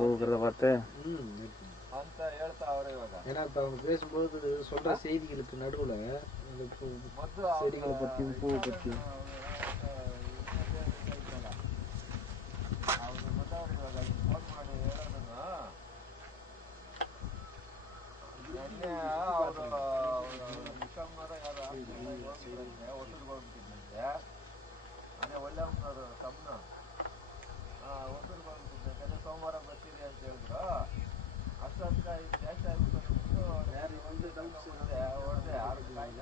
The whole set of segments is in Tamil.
ಹೋಗ್ರದ ಮತ್ತೆ ಅಂತ ಹೇಳ್ತಾ ಅವ್ರೆ ಇವಾಗ. ஏன்னா இப்ப அவங்க பேசும்போது சொல்ற செய்திகளுக்கு நடுவுல செடிகளை பத்தி பூவை பத்தி ಅವ್ರು ಬಂದವ್ರು ಇವಾಗ ಫೋನ್ ಮಾಡಿ ಹೇಳೋದನ್ನು ನಿನ್ನೆ ಅವರು ನಿಕಮ್ಮರ ಯಾರು ಒತ್ತುದು ಹೋಗ್ಬಿಟ್ಟಿದ್ದಂತೆ. ಅದೇ ಒಳ್ಳೆ ಅವರು ಕಮ್ಮನ ಒತ್ತುದು ಹೋಗ್ಬಿಟ್ಟಿದ್ದಂತೆ. ಅದೇ ಸೋಮವಾರ ಬರ್ತೀರಿ ಅಂತ ಹೇಳಿದ್ರು. ಅಷ್ಟೊತ್ತಿಗೆ ಇದು ಜಾಸ್ತಿ ಆಗ್ಬಿಟ್ಟು ಮುಂದೆ ಹೊಡೆದೆ 6 ಕಾಯಿ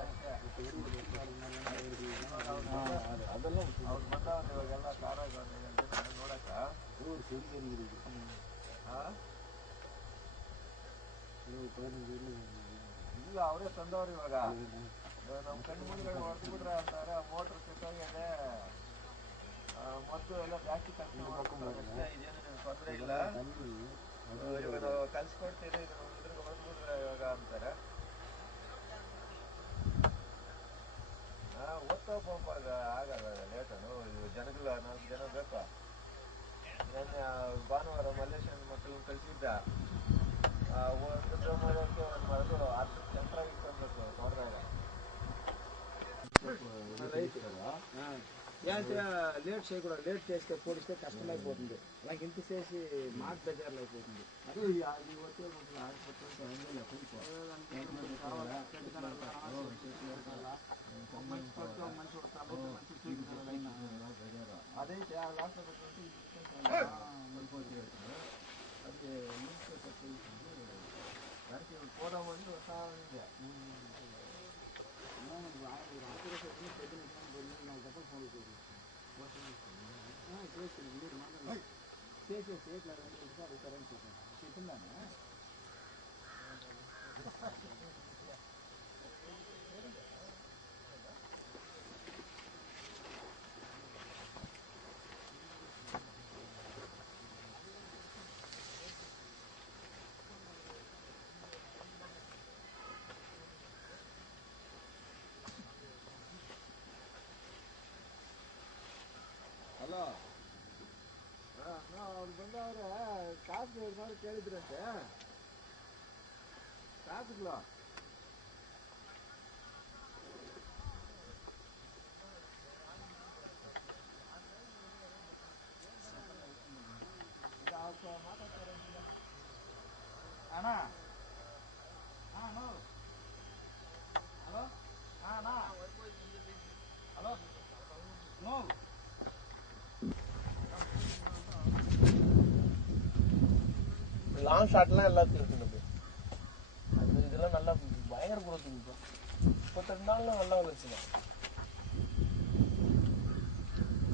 ಅದೆಲ್ಲ ಅವ್ರು ಬಂದವ್ರು ಇವಾಗೆಲ್ಲ ಕಾರ ನೋಡಕ್ಕ ಇಲ್ಲ ಅವರೇ ತಂದವ್ರು ಇವಾಗ. ನಮ್ಮ ಕಣ್ಣು ಮುಂದ್ಗಡೆ ಹೊಡೆದು ಬಿಟ್ರೆ ಅಂತಾರೆ ಮೋಟ್ರ್ ಕೆಟ್ಟೋಗಿದೆ ಮತ್ತು ಎಲ್ಲ ಜಾಸ್ತಿ ಖರ್ಚು ಮಾಡ್ಕೊಂಡ್ರೆ ಇದೇನು ತೊಂದರೆ ಇಲ್ಲ ಇವಾಗ ನಾವು ಕಲ್ಸ್ಕೊಡ್ತೀರಿ ಇದ್ರಿಗೆ ಹೊಡೆದ್ಬಿಟ್ರೆ ಇವಾಗ ಅಂತಾರೆ. ಓದ್ತಾ ಪಂಪ ಆಗಲ್ಲ ಲೇಟನು ಜನಗಳ 4 ಜನ ಬೇಕು. ನೆನ್ನೆ ಭಾನುವಾರ ಮಲ್ಲೇಶನ್ ಮಕ್ಕಳನ್ನ ಕಳಿಸಿದ್ದ ಒಂದು ಮಾಡೋಕ್ಕೆ ಅದು 10 ಸೆಂಟ್ರಾಗಿ ತಂದಬೇಕು ನೋಡಿದಾಗ లేట్ చేయకూడదు. లేట్ చేస్తే పోడిస్తే కష్టమైపోతుంది. నాకు ఇంత చేసి మాట బజార్లో అయిపోతుంది. అదే అది వచ్చే అదైతే ఆ లాస్ట్ అది పోదామని వస్తా ఉంది. ಹಲೋ ಅವ್ರು ಬಂದವ್ರೆ ಕಾಸು 2,000 ಕೇಳಿದ್ರಂತೆ. ಕಾಸುಗಳು ಮಾತಾಡ್ತಾರೆ ಅಣ್ಣ. ಹಲೋ ಅಣ್ಣ ಹಲೋ ನೋ லாங் ஷாட்லாம் எல்லாத்தையும் இருக்குது. அது இதெல்லாம் நல்லா பயங்கர குரோத்திங். இப்போ 32 நாள்ல நல்லா வந்துச்சுங்க.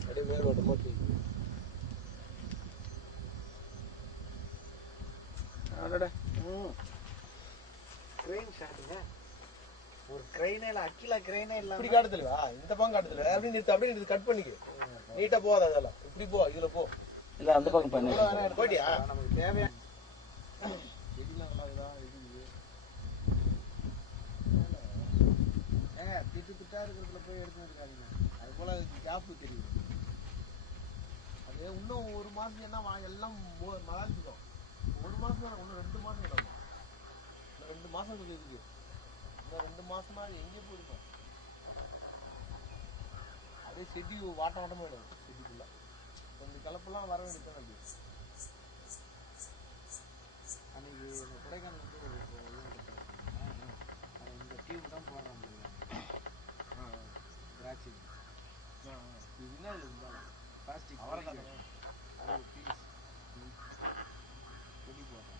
அப்படியே மேலோட்டமா தூக்கி கிரெயின் ஷாட்டுங்க. ஒரு கிரெயினே இல்லை, அக்கிலா கிரெயினே இல்லை. இப்படி காட்டுதல்வா இந்த பக்கம் காட்டுதல் அப்படி நிறுத்து. அப்படியே நிறுத்து. கட் பண்ணிக்க நீட்டா போகாது. அதெல்லாம் இப்படி போ. இதுல போ. இல்ல அந்த பக்கம் பண்ணி போயிட்டியா? நமக்கு தேவையா திட்டு திட்டா இருக்கிறதுல போய் எடுத்து இருக்காருங்க. அது போல கேப்பு தெரியுது. அது இன்னும் 1 மாசம் என்ன எல்லாம் மலாச்சிக்கும். 1 மாசம் தான், இன்னும் 2 மாசம் கிடமா. 2 மாசம் இருக்கு. இன்னும் 2 மாசமா எங்கே போயிருக்கோம். அதே செடி வாட்டம் வாட்டமா இடும். செடிக்குள்ள கொஞ்சம் கலப்பெல்லாம் வர வேண்டியது. அப்படி அன்னைக்கு இந்த கொடைக்கானல் வந்து இந்த டியூப் தான் போடுறாங்க திராட்சை. இது என்ன இருந்தாலும் பிளாஸ்டிக் அவரதான் பீஸ் கொடி போடுறாங்க.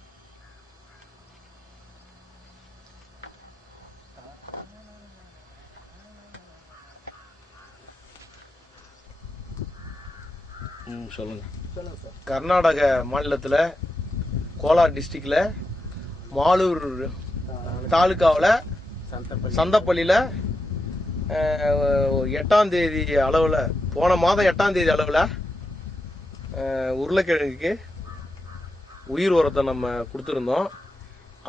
சொல்லுங்க. சொல்லுங்க சார். கர்நாடக மாநிலத்தில் கோலார் டிஸ்ட்ரிக்ட்ல மாலூர் தாலுக்காவில் சந்தப்பள்ளியில் 8ஆம் தேதி அளவில், போன மாதம் 8ஆம் தேதி அளவில் உருளைக்கிழங்குக்கு உயிர் உரத்தை நம்ம கொடுத்துருந்தோம்.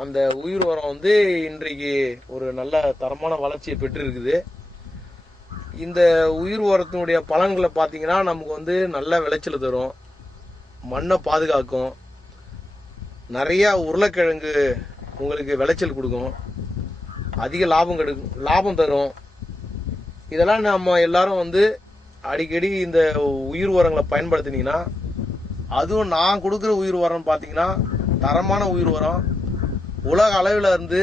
அந்த உயிர் உரம் வந்து இன்றைக்கு ஒரு நல்ல தரமான வளர்ச்சியை பெற்று இருக்குது. இந்த உயிர் உரத்தினுடைய பலன்களை பார்த்தீங்கன்னா நமக்கு வந்து நல்ல விளைச்சல் தரும், மண்ணை பாதுகாக்கும், நிறைய உருளைக்கிழங்கு உங்களுக்கு விளைச்சல் கொடுக்கும், அதிக லாபம் தரும். இதெல்லாம் நம்ம எல்லாரும் வந்து அடிக்கடி இந்த உயிர் உரங்களை பயன்படுத்தினீங்கன்னா, அதுவும் நான் கொடுக்குற உயிர் உரம் பார்த்தீங்கன்னா தரமான உயிர் உரம், உலக அளவில் இருந்து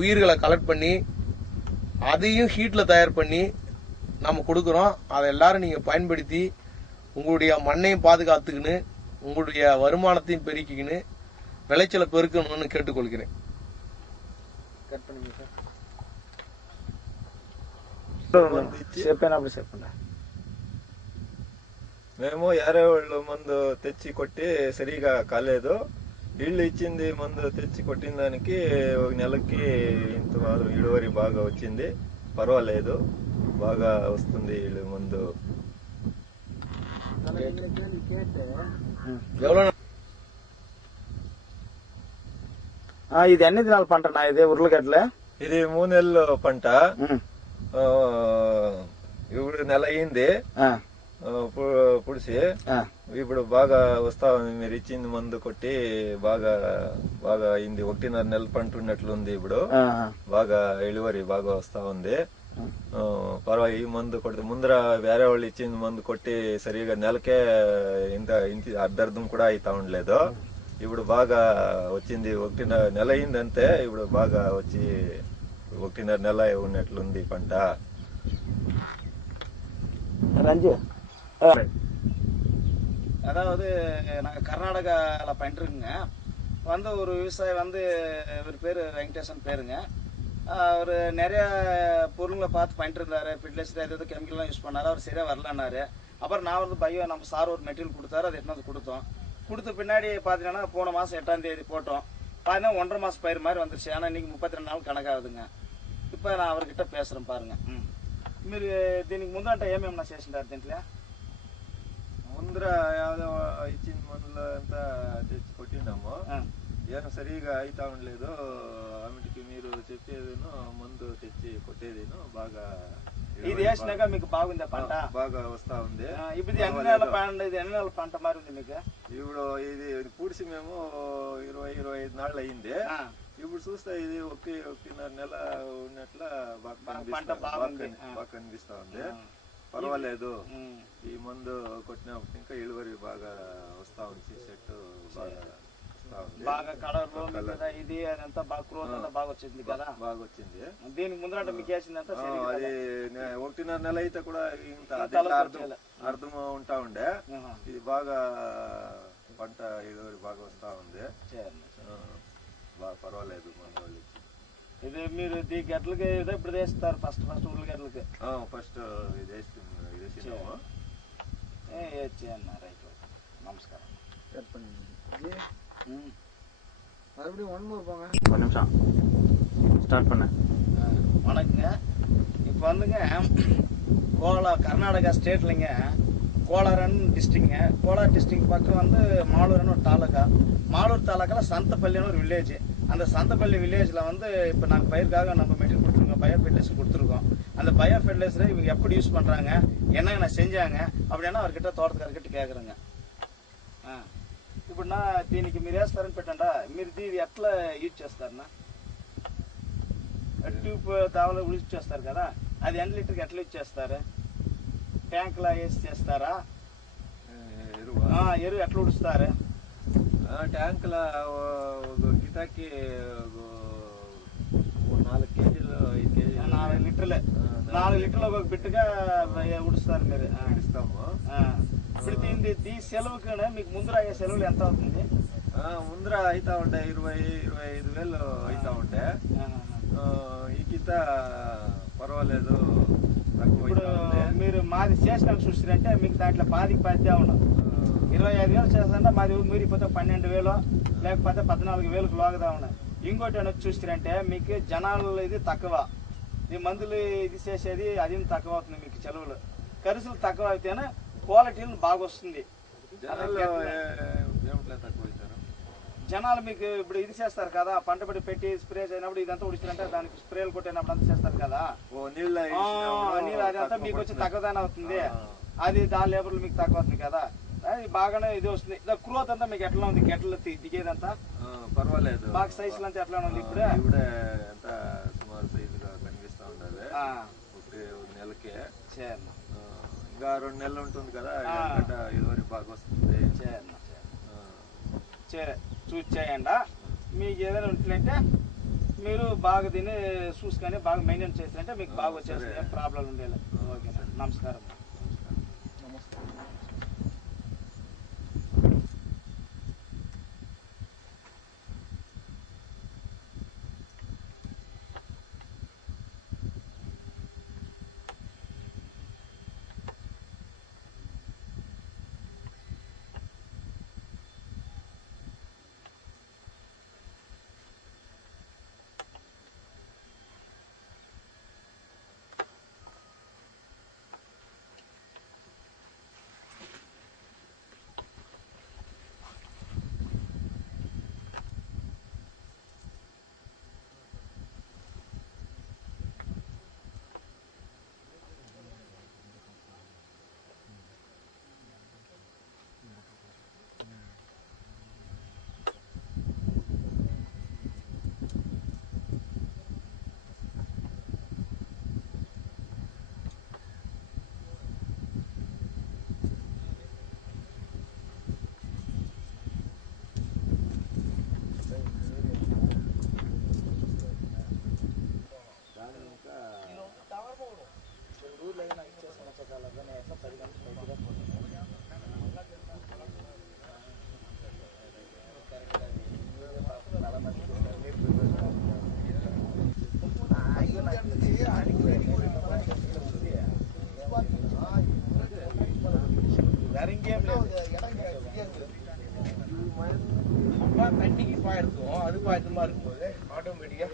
உயிர்களை கலெக்ட் பண்ணி அதையும் ஹீட்டில் தயார் பண்ணி நம்ம கொடுக்குறோம். அதை எல்லாரும் நீங்கள் பயன்படுத்தி உங்களுடைய மண்ணையும் பாதுகாத்துக்கின்னு உங்களுடைய வருமானத்தையும் பெருக்கிக்கின்னு விளைச்சலை பெருக்கணும்னு கேட்டுக்கொள்கிறேன். కట్ பண்ணுங்க సార్. చెప్పినప్పుడు చెప్పండి. మేము యారే వాళ్ళు మందు తెచ్చి కొట్టి సరిగా కాలేదు. వీళ్ళు ఇచ్చింది మందు తెచ్చి కొట్టిన దానికి ఒక నెలకి ఇంత ఇಳುవరి బాగా వచ్చింది, పర్వాలేదు, బాగా వస్తుంది వీళ్ళు మందు. ఇది ఎన్ని దినాల పంటనా ఇది ఉర్లగడ్డలే? ఇది 3 నెలల పంట. ఇప్పుడు నెల అయింది పుడిసి, ఇప్పుడు బాగా వస్తా ఉంది. మీరు ఇచ్చింది మందు కొట్టి బాగా బాగా అయింది. 1.5 నెలల పంట ఉన్నట్లుంది. ఇప్పుడు బాగా ఇಳುవరి బాగా వస్తా ఉంది. పర్వాలేదు. ఈ మందు కొడితే ముందర వేరే వాళ్ళు ఇచ్చింది మందు కొట్టి సరిగా నెలకే ఇంత అర్ధం కూడా అవుతా ఉండలేదు. ఇప్పుడు బాగా వచ్చింది. 1.5 నెల అయింది అంతే. ఇప్పుడు బాగా వచ్చి 1.5 నెల ఉన్నట్లుంది పంట. அதாவது நாங்க கர்நாடகால பண்ணிருக்குங்க. வந்து ஒரு விவசாயி வந்து இவர் பேரு வெங்கடேசன் பேருங்க. அவர் நிறைய பொருள்களை பார்த்து பண்ணிட்டு இருந்தாரு. ஃபெர்டிலைசர் ஏதாவது கெமிக்கல்லாம் யூஸ் பண்ணாரு. அவர் சரியா வரலன்னாரு. அப்புறம் நான் வந்து பையோ நம்ம சார் ஒரு மெட்டீரியல் கொடுத்தாரு. அதை எடுத்து கொடுத்தோம். கொடுத்த பின்னாடி பாத்தீங்கன்னா போன மாசம் 8ஆம் தேதி போட்டோம். பாத்தீங்கன்னா 1.5 மாசம் பயிர் மாதிரி வந்துருச்சு. ஆனா இன்னைக்கு 32 நாள் கணக்காகுதுங்க. இப்ப நான் அவர்கிட்ட பேசுறேன் பாருங்க. మీరు దీనికి ముందంటే ఏమేమన్నా చేసిండారు దీంట్లో? ముందర యావదో ఇచ్చిన మందులు అంతా తెచ్చి కొట్టినాము. ఏం సరిగా అయితా ఉండలేదు. ఆమెకి మీరు చెప్పేదేను మందు తెచ్చి కొట్టేదేను బాగా. ఇది వేసినాక మీకు బాగుందా పంట? బాగా వస్తా ఉంది. ఇప్పుడు ఎన్ని నెలల పంట? ఇది ఎన్ని నెలల పంట మరి ఉంది మీకు? ఇప్పుడు ఇది పూడిసి మేము 20-25 నాళ్ళు అయింది. ఇప్పుడు చూస్తే ఇది 1.5 నెల ఉన్నట్ల బాగా కనిపిస్తా ఉంది. పర్వాలేదు. ఈ మందు కొట్టినప్పుడు ఇంకా ఇಳುవరి బాగా వస్తా ఉంది. చెట్టు బాగా బాగా కలర్ ఇది అదంతా బాగా గ్రోత్ అంతా బాగా వచ్చింది కదా? బాగా వచ్చింది. దీనికి ముందర మీకు వేసిందంతా అది 1.5 నెల అయితే కూడా ఇంత అర్థం ఉంటా ఉండే. ఇది బాగా పంట ఇಳುవరి బాగా వస్తా ఉంది. బాగా పర్వాలేదు మందు వాళ్ళు ఇచ్చి. ఇది మీరు ఈ గడ్డలకి ఇప్పుడు వేస్తారు ఫస్ట్ ఉల్లిగడ్డలకి? ఫస్ట్ ఇది వేసినాము. అన్న రైట్. నమస్కారం. மறுபடியும் 1 more போங்க. ஒரு நிமிஷம் ஸ்டார்ட் பண்ண. வணக்கங்க. இப்போ வந்துங்க கர்நாடகா ஸ்டேட்லங்க கோலாரன் டிஸ்ட்ரிக்ட்ங்க. கோலார் டிஸ்ட்ரிக்ட் பக்கம் வந்து மாலூர்னு ஒரு தாலுகா. மாலூர் தாலுகால சந்தப்பள்ளின்னு ஒரு வில்லேஜ். அந்த சந்தப்பள்ளி வில்லேஜில் வந்து இப்போ நாங்கள் பயிருக்காக நம்ம மெட்டீரியல் கொடுத்துருக்கோம், பயோ ஃபெர்டிலைசர் கொடுத்துருக்கோம். அந்த பயோ ஃபெர்டிலைசரை இவங்க எப்படி யூஸ் பண்ணுறாங்க, என்னென்ன செஞ்சாங்க அப்படின்னா அவர்கிட்ட తోటకారకిட்ட கேட்குறேங்க. ఇప్పుడు నా దీనికి మీరు వేస్తారని పెట్టండా, మీరు ఇది ఎట్లా యూజ్ చేస్తారన్నా? ట్యూబ్ దావలో యూజ్ చేస్తారు కదా, అది ఎన్ని లీటర్కి ఎట్లా యూజ్ చేస్తారు? ట్యాంక్లా వేసి చేస్తారా? ఎరువు ఎట్లా ఉడుస్తారు? ట్యాంకుల గిటాకి 4 కేజీలు 5 కేజీలు 4 లీటర్లే. 4 లీటర్లు ఒక బిట్టుగా ఉడుస్తారు మీరు? ఇస్తాము. ఇప్పుడు ఈ సెలవుకి మీకు ముందర అయ్యే సెలవులు ఎంత అవుతుంది? ముందర అవుతా ఉండే 20-25 వేలు అవుతా ఉండే. ఈ కింద పర్వాలేదు. ఇప్పుడు మీరు మాది చేసినాక చూస్తారంటే మీకు దాంట్లో 10 ఉండదు. 25 వేలు చేస్తారంటే మాది మీరిపోతే 12 వేలు లేకపోతే 14 వేలకు లోగదా ఉన్నాయి. ఇంకోటి అని చూస్తారంటే మీకు జనాలు ఇది తక్కువ, ఈ మందులు ఇది చేసేది అది తక్కువ అవుతుంది. మీకు చెలవులు ఖర్చులు తక్కువ అయితేనే క్వాలిటీలు బాగా వస్తుంది. జనాలు మీకు ఇప్పుడు ఇది చేస్తారు కదా, పంట పడి పెట్టి స్ప్రే అయినప్పుడు ఇదంతా ఉడిచినట్టే దానికి స్ప్రేలు కొట్టినప్పుడు అంతా చేస్తారు కదా, నీళ్ళు అదంతా మీకు వచ్చి తక్కువదాని అవుతుంది. అది దాని లేబర్లు మీకు తక్కువ అవుతుంది కదా. అది బాగానే ఇది వస్తుంది. గ్రోత్ అంతా మీకు ఎట్లా ఉంది? గెట్టలు దిగేదంతా పర్వాలేదు. బాగా సైజులు అంతా ఎట్లా ఉంది ఇప్పుడే? ఇప్పుడే ఎంత సుమారు సైజుగా కనిపిస్తా ఉండదు. ఒకటి నెలకే ఇంకా 2 నెలలు ఉంటుంది కదా, ఇదివరకు బాగా వస్తుంది. చూసి చేయండి. మీకు ఏదైనా ఉంటుందంటే మీరు బాగా దీన్ని చూసుకొని బాగా మెయింటైన్ చేస్తుంటే మీకు బాగా వచ్చేస్తుంది. ఏం ప్రాబ్లం ఉండేది. ఓకేనా, నమస్కారం. தண்ணிக்கு பாயிருக்கும், அது பாயத்தமா இருக்கும்போது ஆட்டோமேட்டிக்கா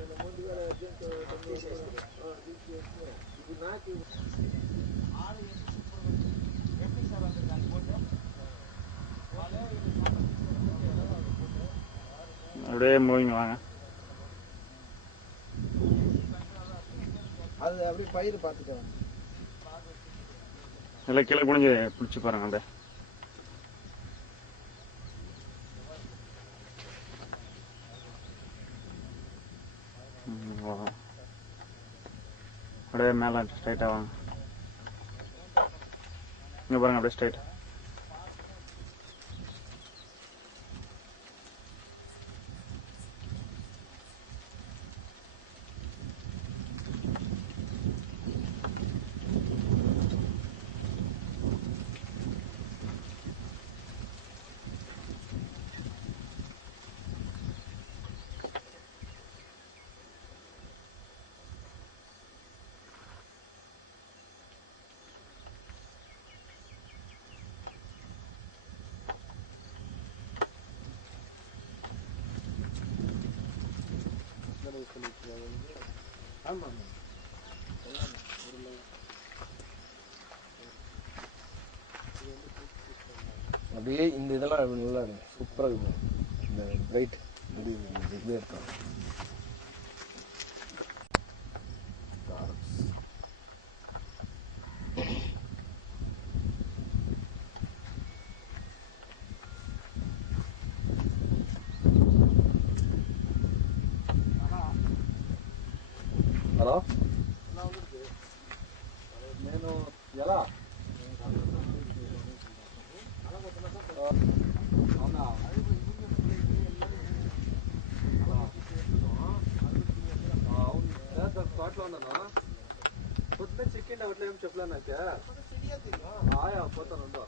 அப்படியே மூவிங்க வாங்க. அது அப்படியே பயிர் பார்த்துட்டு இல்லை கீழே குனிஞ்சு பிடிச்சி பாருங்க. அப்படியே அப்படியே மேலே ஸ்ட்ரைட்டாக வாங்க. இங்கே பாருங்க, அப்படியே ஸ்ட்ரைட். அப்படியே இந்த இதெல்லாம் நல்லா இருக்கு, சூப்பராக இருக்கும். இந்த பிரைட் இது இருக்கும். హలో, నేను ఎలా అవునా అవును తోటలో ఉన్నాను. పొద్దున్నే చెక్కిండి అట్లా ఏం చెప్పలే నాకే. ఆయా పోతాను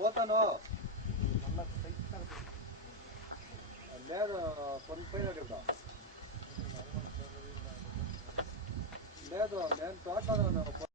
పోతాను లేదు పొందిపోయినాడు ఇప్పుడు. లేదు నేను తోటలో